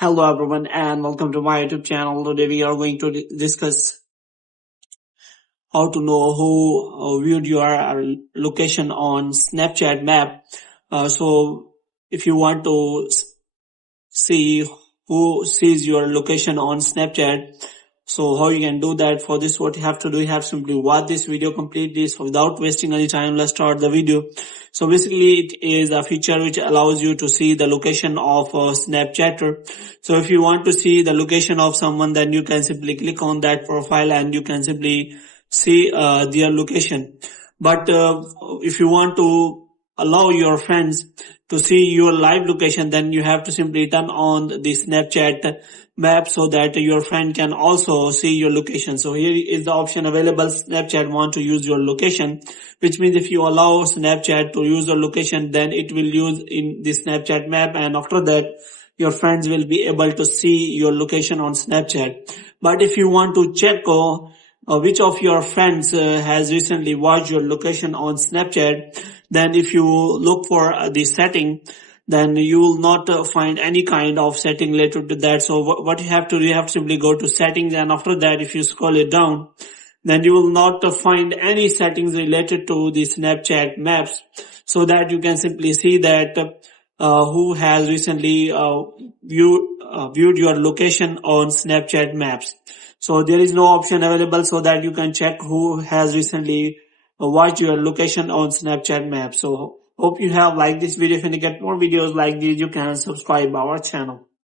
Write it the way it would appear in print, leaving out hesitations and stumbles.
Hello everyone and welcome to my YouTube channel. Today we are going to discuss how to know who viewed your location on Snapchat map. So if you want to see who sees your location on Snapchat, so how you can do that? For this, what you have to do, you have simply watch this video, complete this without wasting any time. Let's start the video. So basically it is a feature which allows you to see the location of a Snapchatter. So if you want to see the location of someone, then you can simply click on that profile and you can simply see their location. But if you want to allow your friends to see your live location, then you have to simply turn on the Snapchat map so that your friend can also see your location. So here is the option available. Snapchat want to use your location, which means if you allow Snapchat to use your location, then it will use in the Snapchat map, and after that your friends will be able to see your location on Snapchat. But if you want to check which of your friends has recently watched your location on Snapchat, then if you look for the setting, then you will not find any kind of setting related to that. So what you have to do, you have to simply go to settings, and after that if you scroll it down, then you will not find any settings related to the Snapchat maps, so that you can simply see that who has recently viewed your location on Snapchat maps. So there is no option available so that you can check who has recently watched your location on Snapchat map. So hope you have liked this video. If you get more videos like these, you can subscribe our channel.